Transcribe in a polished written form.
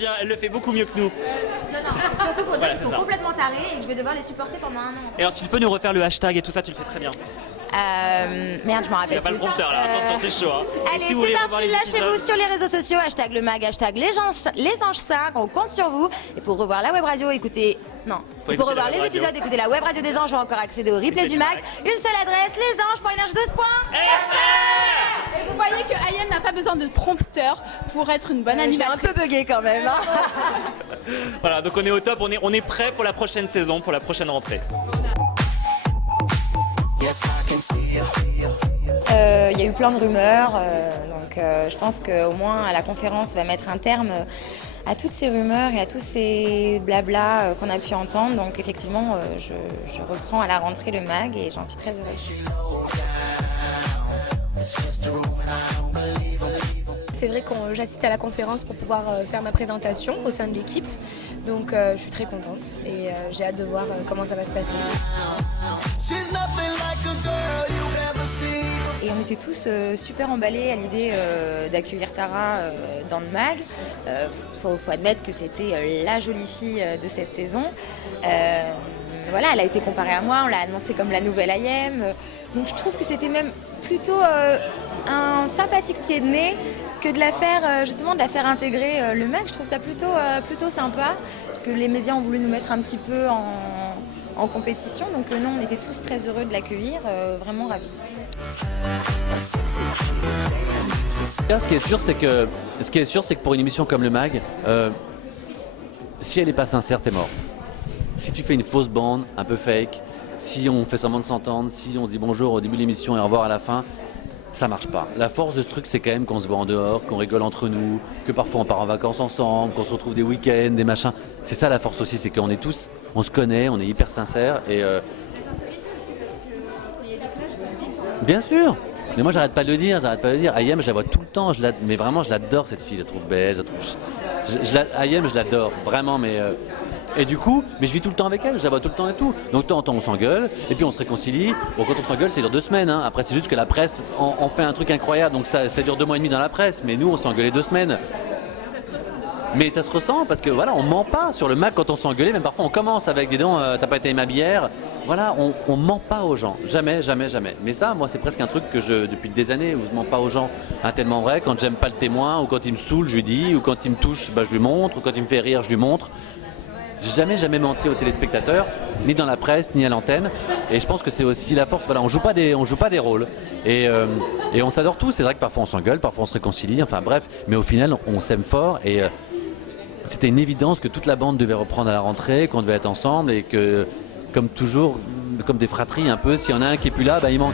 bien, elle le fait beaucoup mieux que nous. Non, c'est surtout pour dire Voilà, qu'ils c'est sont ça. complètement tarés et que je vais devoir les supporter pendant 1 an. Et alors tu peux nous refaire le hashtag et tout ça, tu le fais très bien. Merde, je m'en Il rappelle n'y a pas le plus. prompteur là, attention c'est chaud. Hein. Allez, Et si vous voulez c'est revoir parti, les lâchez-vous épisodes- sur les réseaux sociaux, hashtag le mag, hashtag les anges 5, on compte sur vous. Et pour revoir la web radio, écoutez... Non, Faut et pour écouter revoir la les web radio. épisodes, écoutez la web radio des anges ou encore accéder au replay du mag. Une seule adresse, lesanges.energie2. Et vous voyez que Ayem n'a pas besoin de prompteur pour être une bonne J'ai un animatrice. peu bugué quand même. Hein. Voilà, donc on est au top, on est prêt pour la prochaine saison, pour la prochaine rentrée. Il y a eu plein de rumeurs, donc je pense qu'au moins à la conférence, on va mettre un terme à toutes ces rumeurs et à tous ces blabla qu'on a pu entendre. Donc effectivement, je reprends à la rentrée le mag et j'en suis très heureuse. C'est vrai que j'assiste à la conférence pour pouvoir faire ma présentation au sein de l'équipe. Donc je suis très contente et j'ai hâte de voir comment ça va se passer. Et on était tous super emballés à l'idée d'accueillir Tara dans le mag. Faut admettre que c'était la jolie fille de cette saison. Voilà, elle a été comparée à moi, on l'a annoncée comme la nouvelle Ayem. Donc je trouve que c'était même plutôt un sympathique pied de nez que de la faire justement de la faire intégrer le mag. Je trouve ça plutôt sympa parce que les médias ont voulu nous mettre un petit peu en compétition. Donc non, on était tous très heureux de l'accueillir, vraiment ravis. Ce qui est sûr, c'est que pour une émission comme le mag, si elle n'est pas sincère, t'es mort. Si tu fais une fausse bande, un peu fake, si on fait semblant de s'entendre, si on se dit bonjour au début de l'émission et au revoir à la fin, ça marche pas. La force de ce truc, c'est quand même qu'on se voit en dehors, qu'on rigole entre nous, que parfois on part en vacances ensemble, qu'on se retrouve des week-ends, des machins. C'est ça la force aussi, c'est qu'on est tous, on se connaît, on est hyper sincères et bien sûr. Mais moi j'arrête pas de le dire, Ayem, je la vois tout le temps, mais vraiment je l'adore cette fille, je la trouve belle, Ayem, je l'adore, vraiment, mais et du coup, mais je vis tout le temps avec elle, je la vois tout le temps et tout. Donc de temps en temps on s'engueule, et puis on se réconcilie. Bon, quand on s'engueule, c'est dure 2 semaines, hein. Après c'est juste que la presse en fait un truc incroyable, donc ça dure 2 mois et demi dans la presse, mais nous on s'est engueulé 2 semaines. Mais ça se ressent parce que voilà, on ment pas sur le mag quand on s'est engueulé, même parfois on commence avec des dents, t'as pas été ma bière. Voilà, on ment pas aux gens, jamais. Mais ça, moi, c'est presque un truc que depuis des années, où je mens pas aux gens, tellement vrai. Quand j'aime pas le témoin, ou quand il me saoule, je lui dis, ou quand il me touche, je lui montre, ou quand il me fait rire, je lui montre. J'ai jamais menti aux téléspectateurs, ni dans la presse, ni à l'antenne. Et je pense que c'est aussi la force. Voilà, on joue pas des rôles. Et on s'adore tous. C'est vrai que parfois on s'engueule, parfois on se réconcilie. Enfin bref, mais au final, on s'aime fort. Et c'était une évidence que toute la bande devait reprendre à la rentrée, qu'on devait être ensemble et que, comme toujours, comme des fratries un peu, s'il y en a un qui est plus là, il manque.